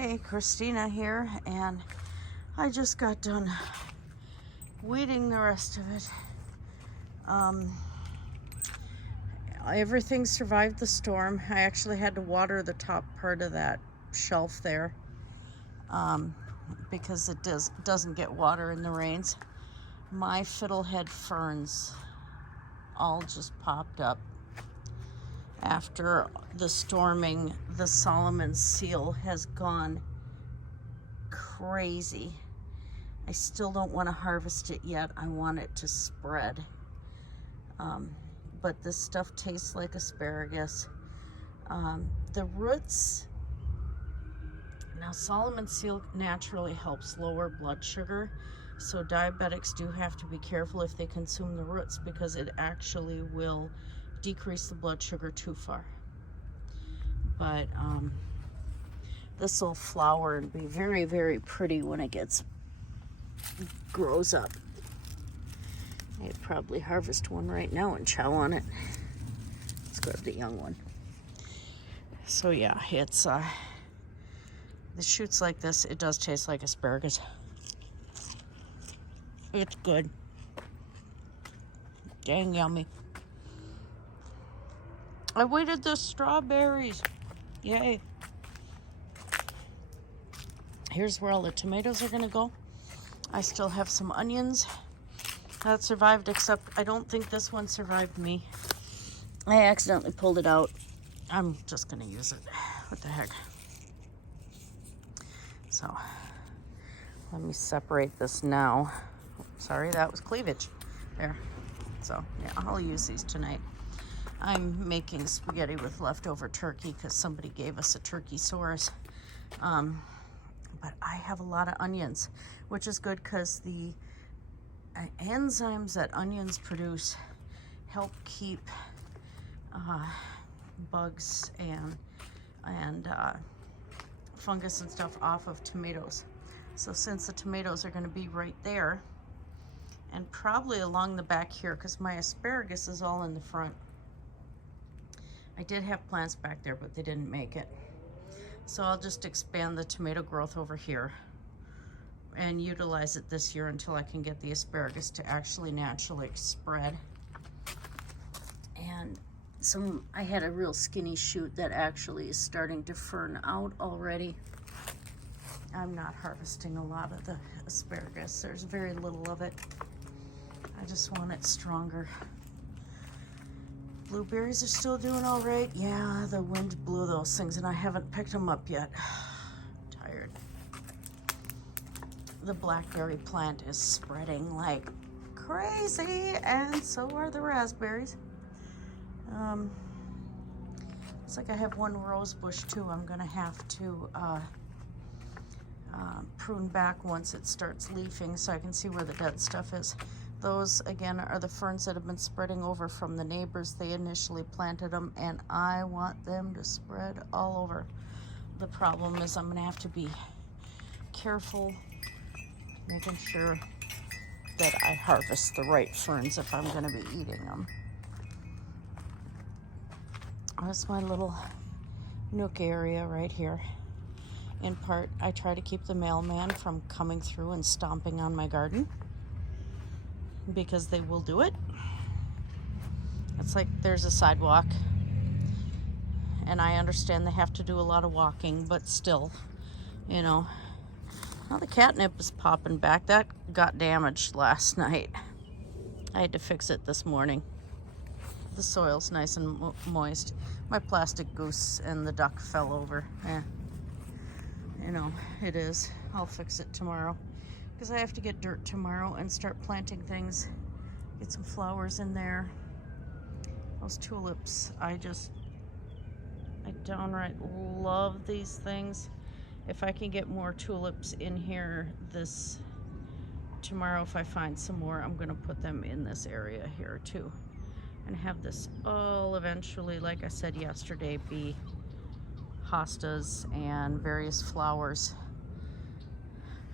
Hey, Christina here, and I just got done weeding the rest of it. Everything survived the storm. I actually had to water the top part of that shelf there because it doesn't get water in the rains. My fiddlehead ferns all just popped up after the storming. The Solomon seal has gone crazy. I still don't want to harvest it yet. I want it to spread. But this stuff tastes like asparagus. The roots, now Solomon seal naturally helps lower blood sugar, so diabetics do have to be careful if they consume the roots because it actually will decrease the blood sugar too far. But this will flower and be very, very pretty when it grows up. I'd probably harvest one right now and chow on it. Let's grab the young one. So yeah, it's the shoots like this, it does taste like asparagus. It's good. Dang yummy. I waited the strawberries. Yay. Here's where all the tomatoes are gonna go. I still have some onions that survived, except I don't think this one survived me. I accidentally pulled it out. I'm just gonna use it. What the heck? So let me separate this now. Sorry, that was cleavage. There. So yeah, I'll use these tonight. I'm making spaghetti with leftover turkey because somebody gave us a turkey source. But I have a lot of onions, which is good because the enzymes that onions produce help keep bugs and fungus and stuff off of tomatoes. So since the tomatoes are going to be right there and probably along the back here, because my asparagus is all in the front. I did have plants back there, but they didn't make it. So I'll just expand the tomato growth over here and utilize it this year until I can get the asparagus to actually naturally spread. And I had a real skinny shoot that actually is starting to fern out already. I'm not harvesting a lot of the asparagus. There's very little of it. I just want it stronger. Blueberries are still doing all right. Yeah, the wind blew those things and I haven't picked them up yet. Tired. The blackberry plant is spreading like crazy, and so are the raspberries. It's like I have one rose bush too. I'm gonna have to prune back once it starts leafing so I can see where the dead stuff is. Those, again, are the ferns that have been spreading over from the neighbors. They initially planted them, and I want them to spread all over. The problem is I'm going to have to be careful, making sure that I harvest the right ferns if I'm going to be eating them. That's my little nook area right here. In part, I try to keep the mailman from coming through and stomping on my garden, because they will do it. It's like there's a sidewalk, and I understand they have to do a lot of walking, but still, you know. Now the catnip is popping back. That got damaged last night. I had to fix it this morning. The soil's nice and moist. My plastic goose and the duck fell over. You know, it is. I'll fix it tomorrow, because I have to get dirt tomorrow and start planting things. Get some flowers in there. Those tulips, I downright love these things. If I can get more tulips in here tomorrow, if I find some more, I'm gonna put them in this area here too. And have this all eventually, like I said yesterday, be hostas and various flowers.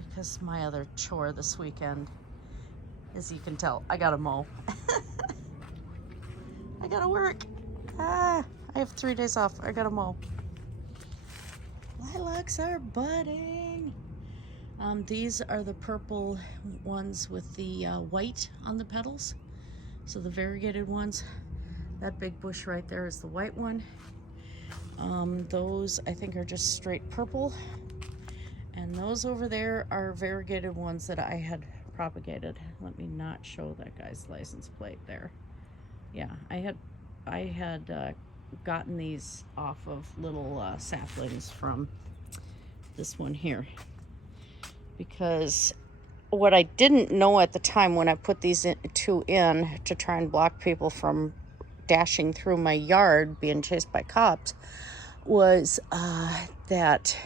Because my other chore this weekend, as you can tell, I gotta mow. I gotta work. I have 3 days off. I gotta mow. Lila, lilacs are budding. These are the purple ones with the white on the petals. So the variegated ones. That big bush right there is the white one. Those I think are just straight purple. And those over there are variegated ones that I had propagated. Let me not show that guy's license plate there. Yeah, I had gotten these off of little saplings from this one here. Because what I didn't know at the time when I put these two in to try and block people from dashing through my yard being chased by cops was that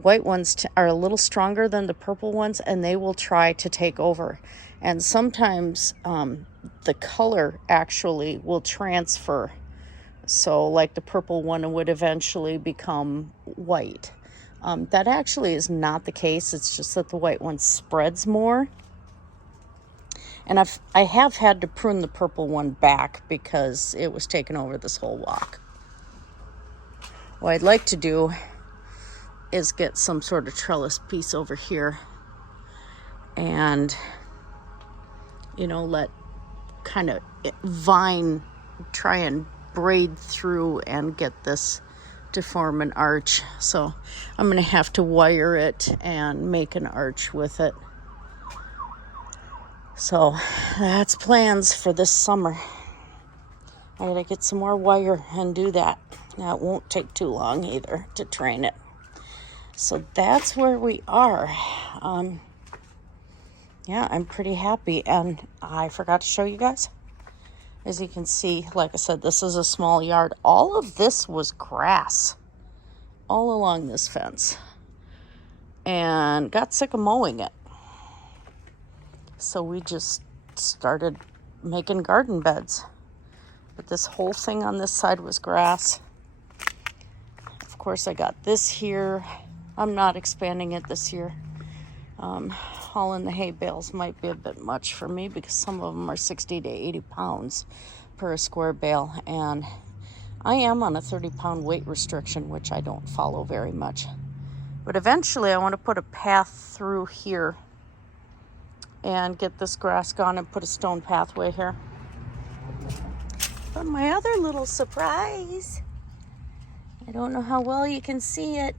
white ones are a little stronger than the purple ones, and they will try to take over. And sometimes the color actually will transfer. So like the purple one would eventually become white. That actually is not the case. It's just that the white one spreads more. And I have had to prune the purple one back because it was taking over this whole walk. What I'd like to do is get some sort of trellis piece over here and, you know, let kind of vine try and braid through and get this to form an arch. So I'm going to have to wire it and make an arch with it. So that's plans for this summer. I gotta get some more wire and do that. That won't take too long either to train it. So that's where we are. Yeah, I'm pretty happy. And I forgot to show you guys. As you can see, like I said, this is a small yard. All of this was grass all along this fence. And got sick of mowing it. So we just started making garden beds. But this whole thing on this side was grass. Of course, I got this here. I'm not expanding it this year. Hauling the hay bales might be a bit much for me because some of them are 60 to 80 pounds per square bale. And I am on a 30-pound weight restriction, which I don't follow very much. But eventually I want to put a path through here and get this grass gone and put a stone pathway here. But my other little surprise, I don't know how well you can see it.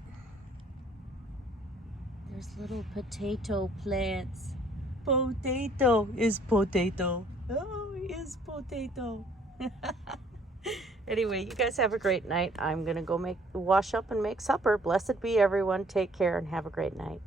There's little potato plants. Potato is potato. Oh, is potato. Anyway, you guys have a great night. I'm going to go wash up and make supper. Blessed be everyone. Take care and have a great night.